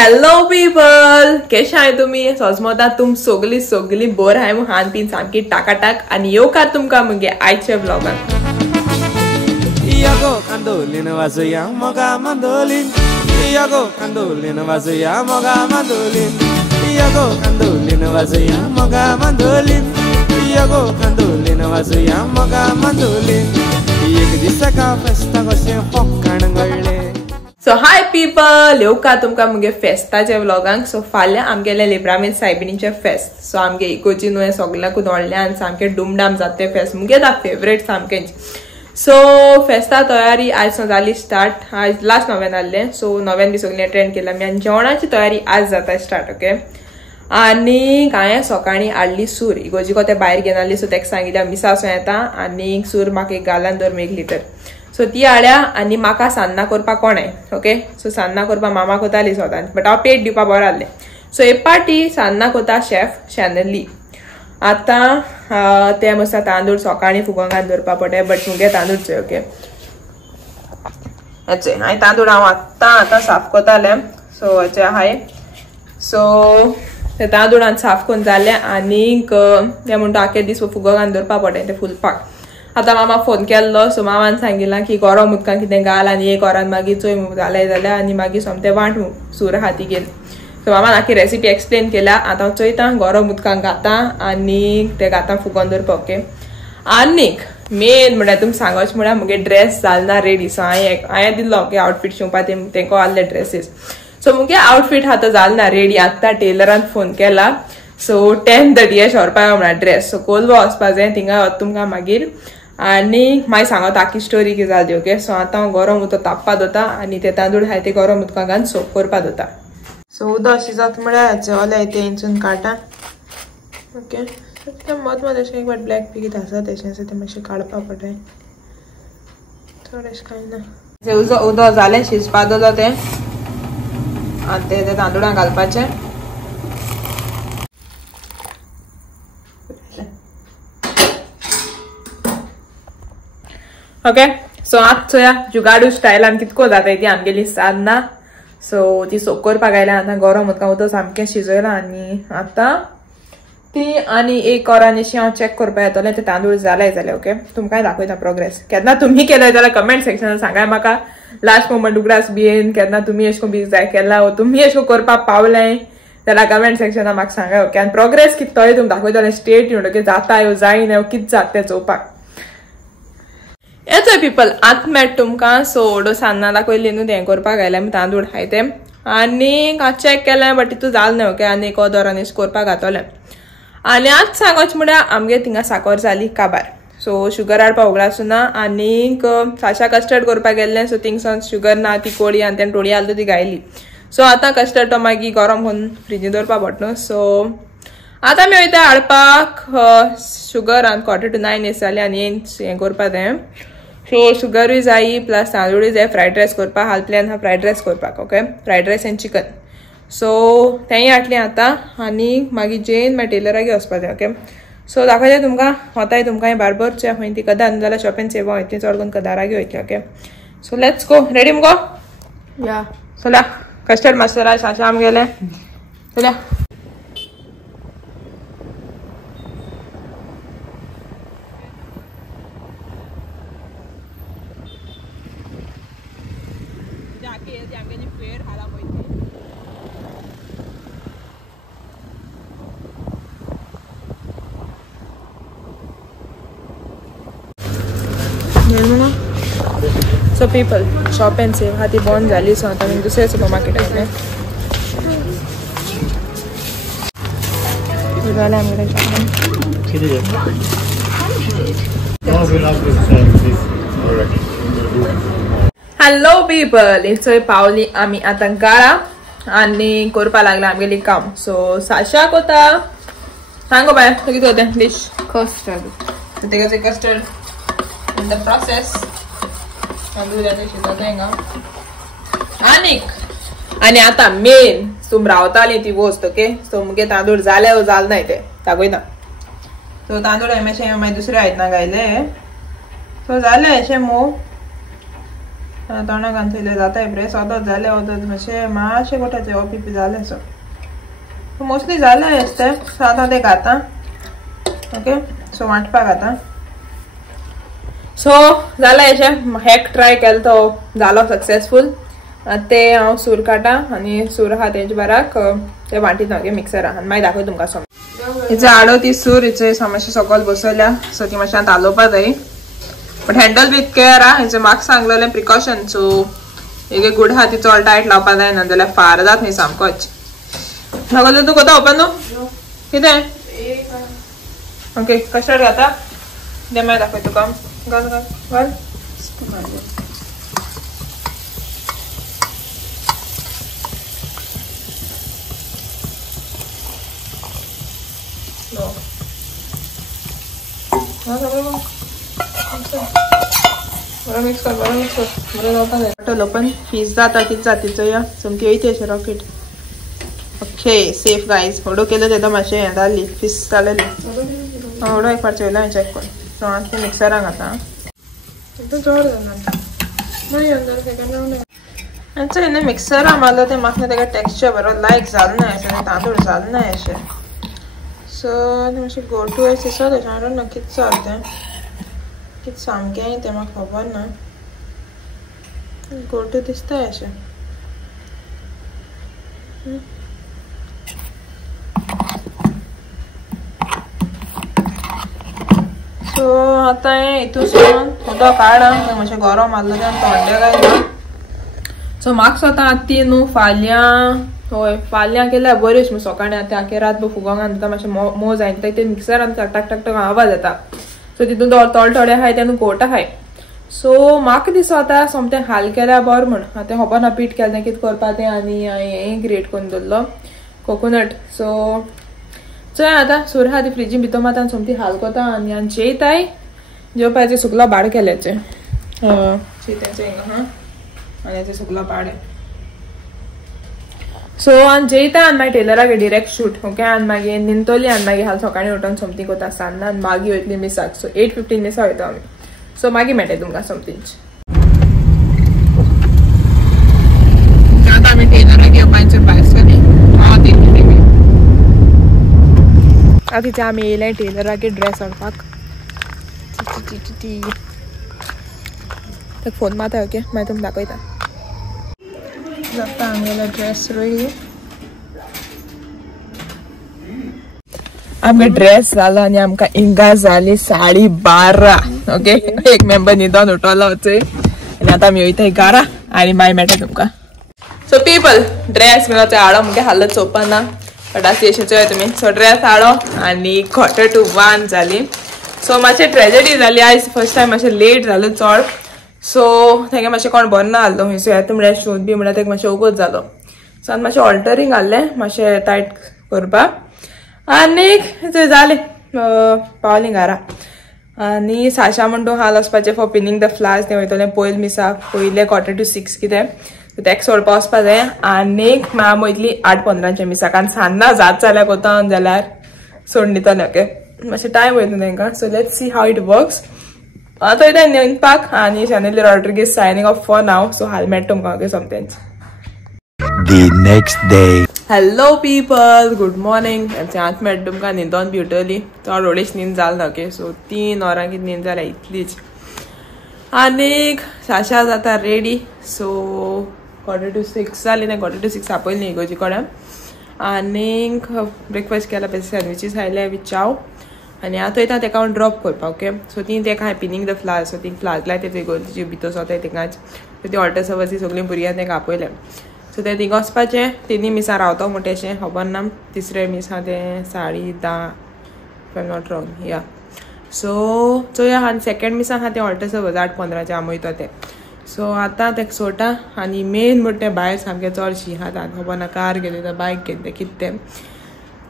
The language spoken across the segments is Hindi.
हॅलो पीपल, कशे आहे तुम्ही? सोजमोता तुम सगली बोर आहे मग हान तीन सामकी टाकाटाक आणि येवकार तुमका मगे आयच्या ब्लॉगात. Iago candolin wazuya moga mandolin. Iago candolin wazuya moga mandolin. Iago candolin wazuya moga mandolin. Iago candolin wazuya moga mandolin. एक दिसा का फेस्ता कशे फक्कण गळले. सो हाय पीपल, येवकार तुमका मगे फेस्ताचे व्लॉगांक. सो फाल्यां आमगेले लिब्रामीन सायबिणीचे फेस्त. सो आमगे इकोची नुये सगळ्याकूच व्हडल्यान सामके डुमडाम जाते फेस्त. मुगे दा फेवरेट सामकेच. सो फेस्ता तयारी आज जाली स्टार्ट. आज लास्ट नव्यान आसले, सो नव्यान बी सगळी अटेंड केला मी. आणि जेवणाची तयारी आज जाता स्टार्ट. ओके. आणि हांवें सकाळी हाडली सूर. इगोजी को ते भायर घेवन आसली, सो ताका सांगितल्या मिसा असो येता आनी सूर म्हाका एक घालन दर 1 लिटर. सो ती हाड्या आनी म्हाका सान्नां करपाक कोणे. ओके. सो सान्नां करपाक मामा कोताली स्वतान, बट हांव पेट दिवपाक बरो आहलें. सो एक पाटी सान्नां कोता शेफ शेनली. आतां ते मस्त तांदूळ सकाळी फुगोवंक घालून दवरपा पडटा, बट मुगे तांदूळचे. ओके. हेचे हांवें तांदूळ हांव आतां साफ कोतालें. सो हेचे हाय. सो ते तांदूळ साफ करून जाले आनीक ते म्हणटा आखे दीस फुगो घालून दवरपा पडटा ते फुलपाक. आतां मामा फोन केल्लो, सो मामान सांगितलां की गरम उदकान कितें घाल आनी एक वरान मागीर चोय जालें जाल्यार आनी मागीर सोमतें वांट सूर हाती घेवन. सो मामान आखी रेसिपी एक्सप्लेन केल्या. आतां हांव चोयतां गरम उदकान घातां आनी ते घातां फुगोवन दवरपा. ओके. आनीक मेन म्हळ्यार तुमकां सांगोच म्हळ्यार मुगे ड्रेस जालना रेडी. सो हांवें दिल्लो ओके आउटफीट शिवपा तेंको आहले ड्रेसीस. सो मुगे आउटफीट आतां जालना रेडी. आतां टेलरान फोन केला. सो 10:30 व्हरपा म्हळ्यार ड्रेस. सो कोलवा वचपा जाय, थिंगा तुमकां मागीर आनी मागीर सांगत आखी स्टोरी कितें जाली. ओके. सो आतां हांव गरम उदक तापपा दोता आनी ते तांदूळ हाय ते गरम उदकां घालून सोप करपा दोता. सो उदक शिजत म्हळ्यार हेचे ओले ते इंचून काडटा. ओके. ते मत अशें एक फावट ब्लॅक पी कितें आसा तेशें आसा ते मातशें काडपा पडटा. चड कांय ना. उदक जालें शिजपा दोता तें आनी ते तांदूळां घालपाचें. ओके. सो आतां चोया जुगाडू स्टायलान कितको जाता ती आमगेली सान्नां. सो ती सोक करपाक आयल्या. आतां गरम उदकां उदक सामकें शिजयलां आनी आतां ती आनी 1 वरान अशी हांव चॅक करपाक येतलें ते तांदूळ जाले जाल्यार. ओके. तुमकांय दाखयता प्रोग्रेस. केन्ना तुमी केलें जाल्यार कमेंट सेक्शनान सांगाय म्हाका. लास्ट मोमेंट उगडास बीन केन्ना तुमी अशें करून जाय केला तुमी अशें करपाक पावलें जाल्यार कमेंट सेक्शनान म्हाका सांगाय. ओके. आनी प्रोग्रेस कितें तोय तुमकां दाखयतलें स्टेट येवन. ओके. जाता यो जायना यो कितें जाता तें चोवपाक. येतोय पीपल आत मेट तुमकां. सो ओडो सान्नां दाखयली न्हू तें करपाक आयलें तांदूळ हाय तें आनी हांव चॅक केलें बट तितू जालें न्हू. ओके. आनी 1 वरान अशें करपाक घातलें. आनी आतां सांगोच म्हळ्यार आमगे थिंगा साकर जाली काबार. सो शुगर हाडपा उगडासूं ना आनीक साशा कस्टर्ड करपाक गेल्लें. सो थिंगसान शुगर ना ती कोळी आनी तें टोळी आसली ती घायली. सो आतां कस्टर्ड तो मागीर गरम करून फ्रिजीन दवरपा पडटा न्हू. सो आतां आमी वयता हाडपाक शुगर आनी 8:45 येस जाली आनी हें करपा तें. सो शुगरूय जायी प्लस तांदूळूय जाय फ्रायड रायस करपाक. हाल प्लॅन आहा फ्रायड रायस करपाक. Okay. Fried rice and chicken. So तेंय हाडलें आतां आनी मागीर जेन मागीर टेलरागे वचपाचें. ओके. सो दाखयता तुमकां वताय तुमकां बार्बरच्या खंय ती कदार जाल्यार शॉप एंड सेवा वयतली चड करून कदारागे वयतली. Okay. So let's go. Ready मुगो या. चला कस्टर्ड मसाला साशा आमगेलें. चल्या so people shop and save ती बंद जाली. सो आतां आमी दुसऱ्या सुपर मार्केटांतले जालें आमगेलें शॉपिंग. हॅलो पीपल, चोय पावली आमी आतां गाळा आनी करपा लागला आमगेली काम. सो साशा कोता सांगो बाय तूं कितें कोतें डिश कस्टर्ड. तेका कस्टर्ड इन द प्रोसेस तांदूळ जाता शिजता हिंगा आनीक आनी आतां मेन तुम रावताली ती वस्त. ओके. सो मुगे तांदूळ जाले वो जाल नाय ते दाखयता. सो तांदूळ हांवें मागीर दुसऱ्या आयदनां घायले. सो जालें अशें मोव तोंडाक घालतले जाता बरे सदत जाले वदत मातशे मातशे गोठाचे OPP जाले सो मोस्टली जाले असते सो आतां ते घाता ओके सो वांटपाक घाता सो जाला हेचे हॅक ट्राय केलो तो जालो सक्सेसफूल ते हांव सूर काटा आनी सूर आहा तेंचे बाराक ते वांटीत हांव मिक्सरान आनी मागीर दाखय तुमकां सो हेचे आडो ती सूर हेचे मातशें सकयल बसयल्या सो ती मातशें हालोवपा जाय बट हँडल विथ केअर हा हेचे म्हाका सांगलेलें प्रिकॉशन सो एक गुड आहा ती चड टायट लावपा जायना जाल्यार फार जात न्ही सामकोच नगो तूं कोता ओपन न्हू कितें ओके कस्टर्ड घाता दे मागीर दाखय तुका घाल घाल घाल बरं मिक्स कर बरं जावपा जाय वाटलो पण फीस जाता कितें जातीचो या सामकी वयती अशें रॉकेट ओके सेफ गायज हडो केलो तेदो मातशें हें जाली फीस जालेली हडो एक फावट चोयला हांवें चॅक करून सो हांव तें मिक्सरान घाता एकदम चड जालें मागीर अंदर सेकंड आमचो हें मिक्सरान मारलो तें म्हाका तेका टेक्स्चर बरो लायक जालें ना अशें तांदूळ जालें ना अशें सो तें मातशें गो टू एस दिसता तशें आय डोंट नो कितें जालें तें कितें सामकें तें म्हाका खबर ना गो टू दिसता अशें सो आतां हें हितून उदक काडा मातशें गरम मारलो तें थंडे घालना सो म्हाका स्वता ती न्हू फाल्यां होय फाल्यां केल्यार बरी अशें सकाळीं आतां आखे रात फुगो घालता मातशें मोव जायना ते मिक्सरान टक टक टक आवाज येता सो तितून तोल थोडे आहाय तेन्ना कोट आहाय सो म्हाका दिसता आतां सोमतें हाल केल्यार बरें म्हण आतां खबर ना पीठ केलें तें कितें करपा तें आनी हांवें हें ग्रेट करून दवरलो कोकोनट सो चोय आतां सूर आहा ती फ्रिजीन भितर मात सोमती हाल कोता आनी आनी जेयताय जेवपाचें सुकलो भाड केल्याचें शीतेचें हिंगा हां आनी हेचें सुकलो पाडे सो आनी जेयता आनी मागीर टेलराक डिरेक्ट शूट ओके आनी मागीर निंतोली आनी मागीर हाल सकाळीं उठोन सोमती कोता सान्नां आनी मागीर वयतली मिसाक सो 8:15 मिसा वयता आमी सो मागीर मेळटाय तुमकां सोमतींच आतां आमी टेलराक येवपाचें भायर सरी हांव दितली तेमी आतां तिथे आमी येयले टेलराक ड्रेस हाडपाक ताका फोन मारता ओके मागीर तुमकां दाखयता जाता आमगेलो ड्रेस रेडी आमगे ड्रेस जालो आनी आमकां इंगा जाली 12:30 ओके एक मेंबर न्हिदोन उठलो वचय आनी आतां आमी वयताय घरा आनी मागीर मेळटा तुमकां सो पीपल ड्रेस मेळो ते हाडो मुगे हाल्लो चोवपा ना बट आतां अशें चोय तुमी सो ड्रेस हाडो आनी 1:45 जाली सो मातशें ट्रेजेडी जाली आयज फर्स्ट टायम मातशें लेट जालो चड सो तेगे मातशें कोण बरो ना आहलो सो येता म्हळ्यार शूज बी म्हळ्यार तेका मातशें ओगोच जालो सो आनी मातशें ऑल्टरींग आहलें मातशें टायट करपाक आनीक थंय जालें पावलीं घरा आनी साशा म्हण तूं हाल वचपाचें फॉर पिनींग द फ्लावर्स तें वयतलें पयलीं मिसाक पयलें 4:45 कितें तेका सोडपा वचपा जाय आनीक आमी वयतलीं 8:15 मिसाक आनी सान्नां जात जाल्यार कोता जाल्यार सोडून दितलें ओके मातशें टायम वयता तांकां so let's see how it works आतां वयता न्हिदपाक आनी Shanelle Rodrigues signing off for now so हाल मेळटा तुमकां ओके सोमतेंच The next day. Hello people, good morning. आत मेळटा तुमकां न्हिदोन ब्युटली चड व्हडलीच न्हीद जाल ना ओके सो 3 वरां कितें न्हीद जाल्या इतलीच आनीक साशा जाता रेडी सो 5:45 जाली ना 5:45 आपयली इगोजी कोड्या आनीक ब्रेकफास्ट केला बेस्ट सँडविचीस खायले विथ चाव आनी आतां वयता तेका हांव ड्रॉप करपा ओके सो ती तेका हांवें पिनींग द फ्लावर्स सो ती फ्लावर्स लायता ते इगोजी भितर सोताय तेकाच सो ती ऑल्टर सर्वस सगळीं भुरग्यांक तेका आपयलें सो ते थिंग वचपाचें 3 मिसां रावता म्हणटा अशें खबर ना तिसरे मिसा तें 10:30 if I am not wrong या सो चोया आनी सेकेंड मिसा आहा तें ऑल्टर सर्वस 8:15 आमी वयता तें सो आतां तेका सोटा आनी मेन म्हणटा तें भायर सामकें चडशी आतां खबर ना कार गेली तर बायक गेली तें कितें तें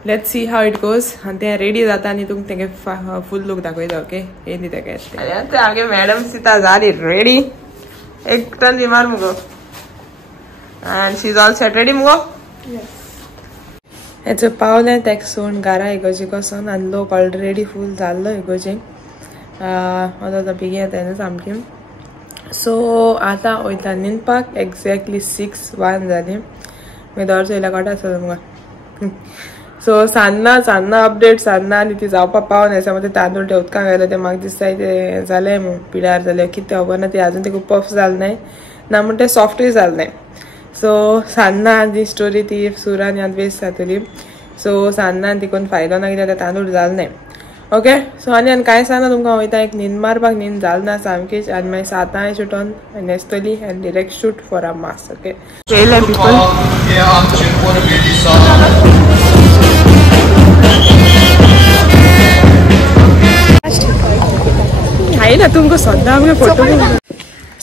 let's see how it goes आनी तें रेडी जाता आनी तुमकां तेगे फूल लूक दाखयता ओके येयली तेका येता आमगे मॅडम सिता जाली रेडी एक टन दिमार मुगो and she's all set ready mugo yes हेचो पावलें तेका सोन घरा इगोजी कोसोन आनी लोक ऑलरेडी फूल जाल्लो इगोजी आतां बेगीन येता न्हू सामकी सो आता वयता न्हिदपाक एक्झॅक्टली 6:01 जाली मागीर दोरचो येयला कोटा आसा तुमकां सो सान्नां अपडेट सान्नां आनी ती जावपाक पावना आसा मागीर तांदूळ ते उदकां घायलो ते म्हाका दिसता ते जाले पिड्यार जाले कितें खबर ना ती आजून ते पफ जालें नाय ना म्हणटा सॉफ्टूय जालें नाय सो सान्नां ती स्टोरी ती सुरान याद वेस्ट जातली सो सान्नां ती कोण फायदो ना कित्याक ते तांदूळ जालें नाय ओके सो आनी कांय सांगना तुमकां वयता एक न्हीद मारपाक न्हीद जाल ना सामकीच आनी मागीर 7 सुटोन न्हेसतली आनी direct shoot for a mass okay येयले पीपल हाय ना तुमकां सद्दां आमगे फोटो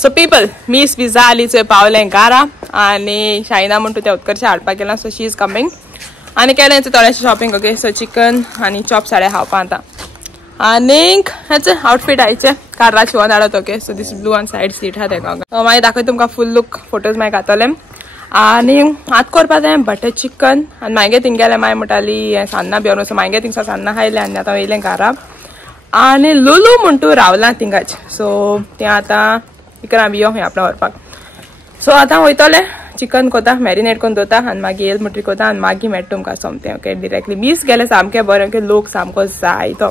सो पीपल मीस बी जाली चोय पावलें घरा आनी शायना म्हणटा ते उत्कर्श हाडपाक गेला सो शी इज कमींग आनी केलें थोडेशें शॉपिंग ओके सो चिकन आनी चॉप्स हाडे खावपा आतां आनीक हेचे आउटफीट आयचे कारला शिवून हाडत okay so this blue on side seat आहा तेका मागीर दाखयता तुमकां फूल लूक फोटोज मागीर घातले आनी आतां करपा जाय बटर चिकन आनी मागीर थिंग गेलें मागीर म्हणटाली सान्नां भिवन सो मागीर थिंगसा सान्नां खायलें आनी आतां येयलें घरा आनी लुलू म्हणटू रावलां थिंगाच सो तें आतां इकरां बियो खंय आपणा व्हरपाक सो आतां वयतलें चिकन कोता मॅरिनेट करून दवरता आनी मागीर येल म्हणटी कोता आनी मागीर मेळटा तुमकां सोमतें ओके डिरेक्टली मीस गेलें सामकें बरें ओके लोक सामको जाय तो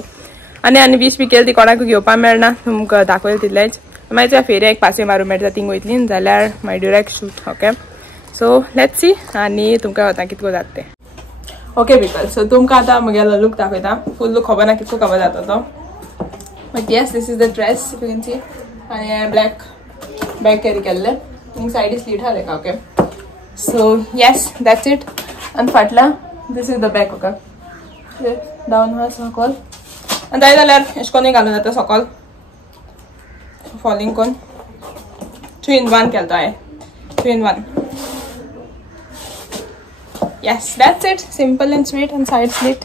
आनी वीस बी केली ती कोणाकूय घेवपाक मेळना तुमकां दाखयलें तितलेंच मागीर त्या फेऱ्याक पासय मारूं मेळटा थिंग वयतली जाल्यार मागीर direct shoot okay so let's सी आनी तुमकां आतां कितको जाता तें ओके पीपल सो तुमकां आतां म्हगेलो लूक दाखयता फूल लूक खबर ना कितको कवर जाता तो but yes this is the dress you can see आनी ब्लॅक बॅग कॅरी केल्लें थिंग सायडीक स्लीट आहा तेका okay so yes that's it आनी फाटल्यान this is the back okay down हा सकल आनी जाय जाल्यार अशें कोन्नूय घालून जाता सकल फॉलिंग कोन 2 in 1 केलतो हांवें 2 in 1 yes that's it simple and sweet आनी सायड स्लीट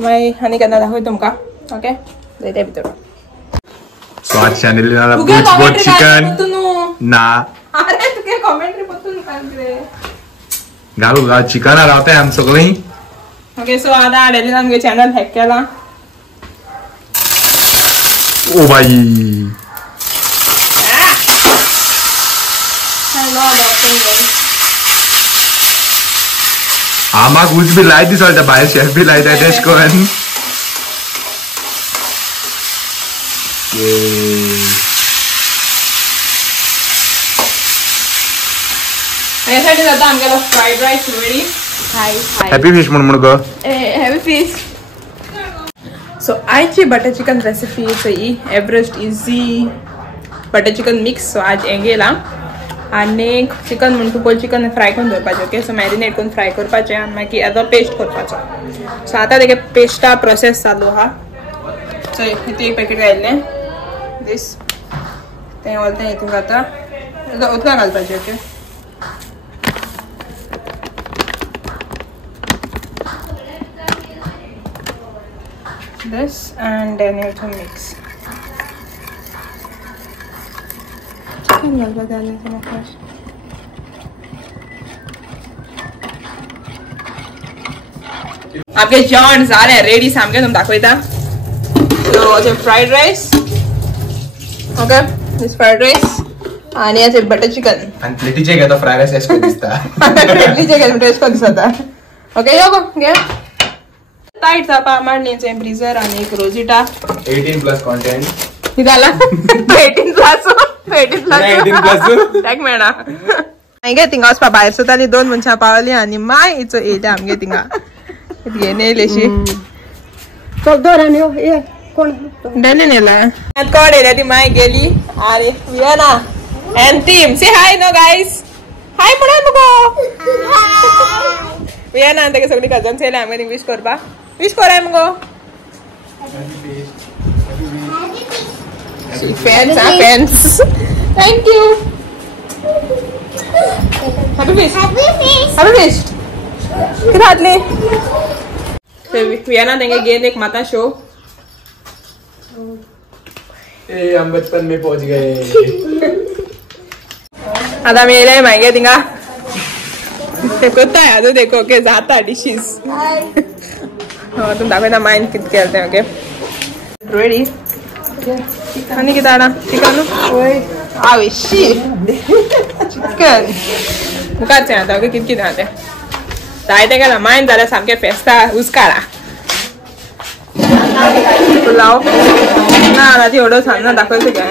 मागीर आनी केन्ना दाखय तुमकां ओके जायते भितर सो आज चॅनल बुचबोट चिकन ना अरे तुगे कमेंट्री पत्तून रे घालू घाल चिकन रावताय आम सगळीं ओके सो आतां हाडेलें आमगे चॅनल हॅक केला ओ भाई आमाक उच बी लायट दिसता भायर शेफ बी लायता तेश कोन यासाठी जाता आमगेलो fried rice ready hi happy fish म्हणून गो हॅपी फिश सो आयची बटर चिकन रेसिपी सो ही Everest easy butter chicken mix so आज हें गेला आनी चिकन म्हणटा पयलीं चिकन फ्राय करून दवरपाचें ओके सो मॅरिनेट करून फ्राय करपाचें आनी मागीर येदो पेस्ट करपाचो सो आतां तेगे पेस्टा प्रोसेस चालू आहा सो हितून एक पॅकेट घायल्लें दीस तें व्हरता हितून घालता उदकां घालपाचें okay this and then you have to mix chicken galba डालने से मखराज आपके जॉन सारे रेडी सामके तुम दाखवता so the fried rice okay this fried rice आणि याचे बटर चिकन आणि प्लेटीचे घेता फ्राय राईस एसको दिसता प्लेटीचे घेता एसको दिसता ओके यो गो घे टाइट जापा मारनीचे ब्रीजर आणि एक रोजिटा 18+ कंटेंट निघाला 18+ टॅग मेळना हांगे थिंगा वचपा भायर सुताली 2 मनशां पावली आनी माय हिचो येयले आमगे थिंगा घेवन येयलेशी कोण डेली नेला कोण येयल्या ती माय गेली आनी वियाना एंड टीम से हाय नो गाइस हाय म्हणा मगो वियाना तेगे सगळी कजन्स येयले आमगे थिंग विश करपा विश कराय मगो fans fans thank you happy fish किधर आतले वियाना देंगे गेंद एक माता शो हम बचपन में पहुंच गए आता मी येले मागे तिंगा कोता है देखो के जाता डिशेस हाँ तुम दाखवता माइन कित केलते ओके रेडी आणि किती आडा चिकन आवय शी चिकन मुखारचें आतां ओके कितें कितें आहा तें जायतें गेलां मायन जाल्यार सामकें फेस्ता उस्कारा पुलाव ना ना ती एवढं छान ना दाखवायचं काय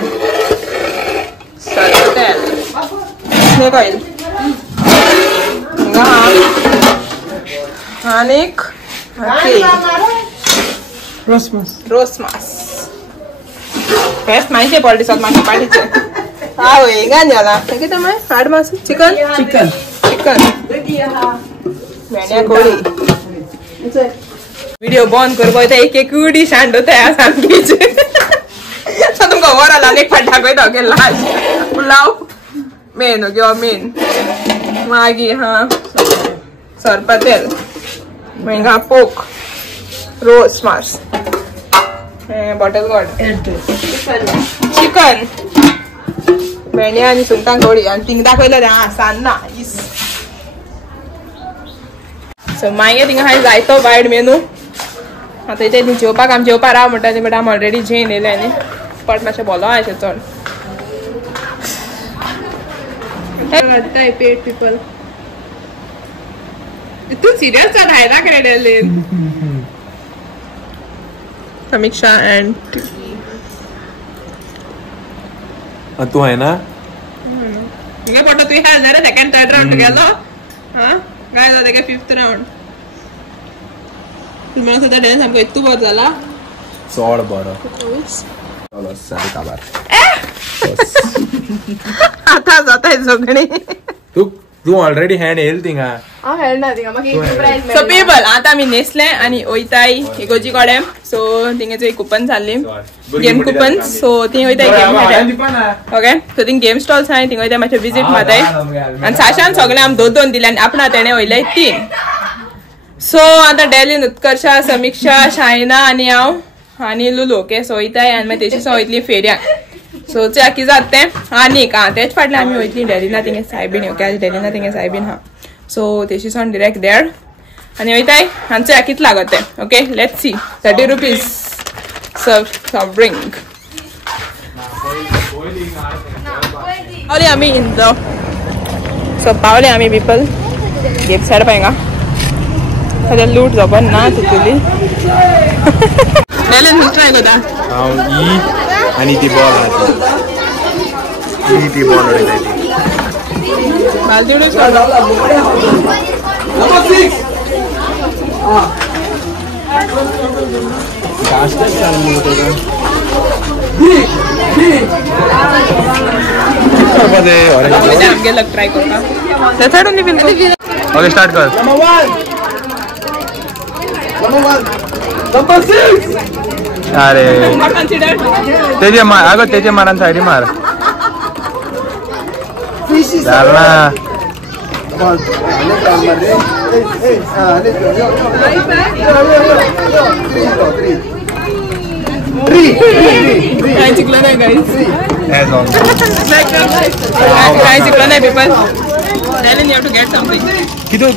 सरतेल स्नेक ऑइल आणिक रोस्ट मास फेस्ट माहिती आहे पॉलिटिक्स मागच्या पाठीचे हा होय गाण झाला किती माय हाड मास चिकन चिकन चिकन मेण्या कोळी व्हिडिओ बंद करपो ते एक एक डिश हाडता सामकीच सो तुमकां वराला आनी एक फाट दाखयता okay last pulao main okay main मागीर हा सरपतेल मागीर हा पोक रोस्ट मास बॉटल गॉड चिकन मेण्या आनी सुंगटां कोळी आनी थिंग दाखयलें हा सान्नां इस सो मागीर थिंगा हांवें जायतो वायड मेनू आतां इथे जेवपाक आमी जेवपा राव म्हणटा बट आमी ऑलरेडी जेन येयले न्ही बट मातशें बोलो आयशें चड पेट पीपल तू सिरियस हायराक रेडले समीक्षा एंड तू आहे ना तुगे पडतो तू ह्या जाल्यार सेकंड थर्ड राउंड गेलो हा काय जाता काय फिफ्थ राउंड तुम्हाला सुद्धा डॅन्स सामको इतको बरो जाला चड बरो सारी काबार आता जाताय सगळी तू तू ऑलरेडी हँड येईल थिंगा सो पीपल आता आम्ही नेसले आणि वयताय इगोजी कडेन सो थिंगेचो एक कुपन जाल्ली गेम कुपन सो थिंग वयताय game okay so thing game stalls आहाय थिंग वयताय मातशें विजीट मारताय आनी साशान सगळे आमी दोन दिले आनी आपणा तेणे वयले 3 सो आता डेलीन उत्कर्षा समीक्षा शायना आनी हांव आनी लुलू ओके सो वयताय आनी मागीर तेची सो वयतली फेरयाक सो कितें जाता तें आनीक तेच फाटल्यान आमी वयतली डेलीना थिंगे सायबीण ओके आज डेलीना थिंगे सायबीण हा सो तेची सोन डिरेक्ट देड आनी वयताय हांचो कितलो लागत तें okay let's see 30 rupees soft drink पावले आमी इन द सो पावले आमी पीपल गेट सायड पायंगा सद्या लूट जबन ना तितुली डेलीन ट्राय करता हांव ई आणि ती बॉल आहा ती बॉल उडयता ती बालदी उडोवंक आमगे लग ट्राय करता त्याच्याडून नी बिलकुल ओके स्टार्ट कर अरे तेजे मार अगं तेजे मारान सायडी मार झाला काय चिकलं नाही गाईस काय चिकलं नाही people Then you have to get something.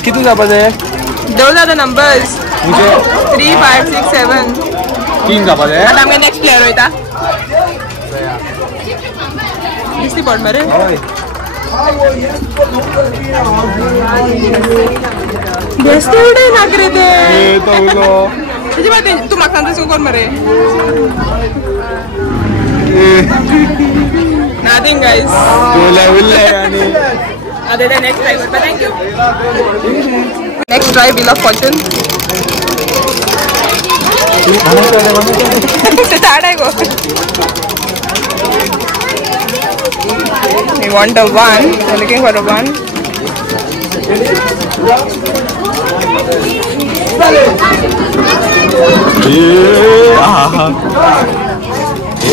किती जापा जाय Those are the numbers. मुझे 3, 5, 6, 7. 3 जापा जाय आता आमगे नेक्स्ट प्लेयर होता किसली पॉट मरे बेस्ट उडे नागरे ते तो उलो तुझी बात तू मागता तसं कोण मरे nothing guys बोला बोला यानी other than next try but thank you next try Wheel of Fortune start I go we want a 1 we're looking for a 1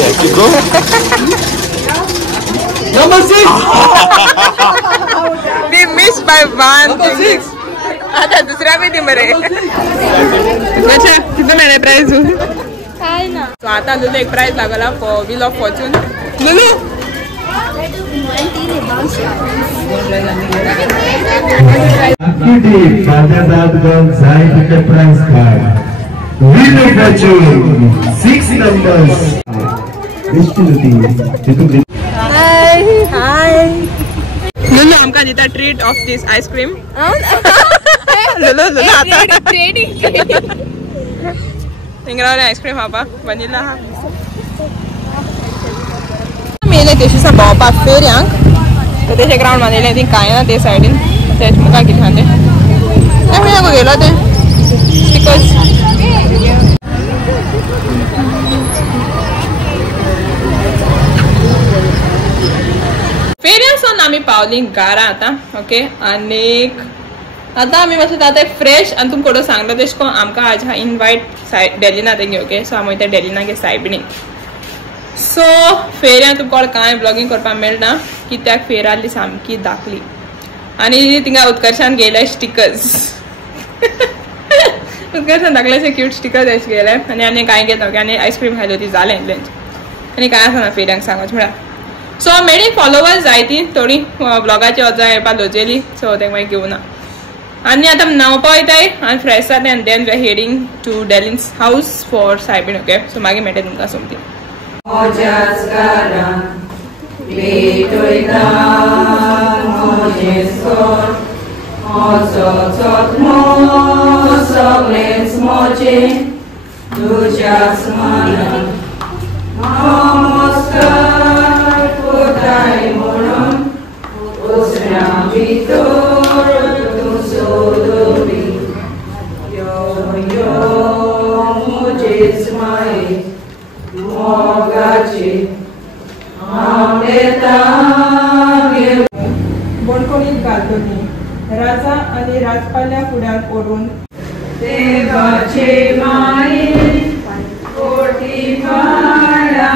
actually go number 6 we missed by 1 number 6 आता दुसरा भी मरे अच्छा कितना मेरे प्राइस काय ना तो आता लुलू एक प्राइस लागला for wheel of Fortune Lulu Wheel of Fortune 6 numbers. Hi हाय लुलू आमकां दिता treat of this ice cream Lulu Lulu आता थिंगा आईस्क्रीम खावपाक वनिला हा मेले तेशीसा भोंवपाक फेरयांक तर तेजे ग्राउंड बांदिल्लें ती कांय ना ते सायडीन तेच मुखार कितें आहा तें खंय गो गेलो तें स्टिकर्स फेरयांसून आमी पावलीं घरा आतां ओके आनीक आतां आमी मातशें आतां फ्रेश आनी तुमकां कोडो सांगलो तेश कोन्न आमकां आज हा इनवायट डेलिना तेंगे ओके सो आमी वयता डेलिनागे सायबिणीक सो फेऱ्यां तुमकां कांय ब्लॉगिंग करपाक मेळना कित्याक फेर आसली सामकी धाकली आनी थिंगा उत्कर्शान गेले स्टिकर्स उत्कर्शान धाकलेशे क्यूट स्टिकर्स अशे गेले आनी कांय घेत ओके आनी आयस्क्रीम खायलो ती जालें लंच आनी कांय आसना फेऱ्यांक सांगच म्हळ्यार सो मेळ्ळी फॉलोवर्स जाय ती थोडी ब्लॉगाची वजा येवपाक लोजेली सो तें मागीर घेवना आनी आतां न्हांवपा वयताय आनी फ्रेश जाता and then we are heading to Delin's house for सायबीण okay so मागीर मेळटा तुमकां सोमती बोडकोणीत घालतली राजा आनी राजपाल्या फुड्याक ओडून देवाचे माये कोटी माळा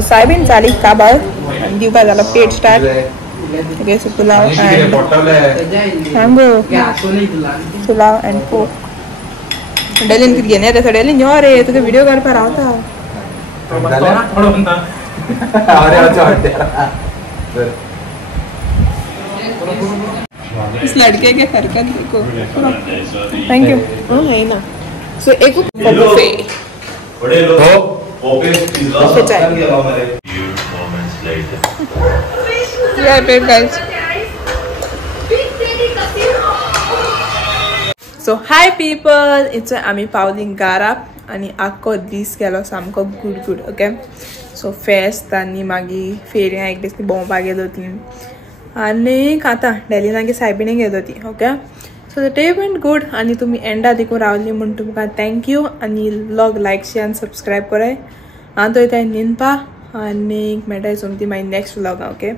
सायबीण जाली काबार दिवपा जाला पेट start okay so pulao and pulao and pork Delin कितें घेवन येता डेलीन यो रे तुका व्हिडिओ काडपाक रावता इस लड़के के हरकत देखो थैंक यू ना सो एक buffet Yeah, I paid guys. So hi people, it's आमी पावलीं घरा आनी आख्खो दीस गेलो सामको गुड ओके सो फेस्त आनी मागीर फेरयां एक दीस भोंवपाक गेलो ती आनी आतां डेलिनागे सायबिणीक गेलो ती okay so the day went good आनी तुमी एंडा देखून रावली म्हण तुमकां थँक्यू आनी व्लॉग लायक शेअर आनी सबस्क्रायब कराय हांव थंय न्हिदपा आनी मेळटाय सोमती मागीर next vlog okay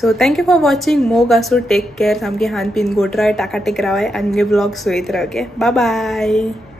so thank you for watching मोग आसूं टेक केअर सामकी हान पिन गोटराय टाकाटेक रावाय आनी व्लॉग सोयत राव ओके बाय बाय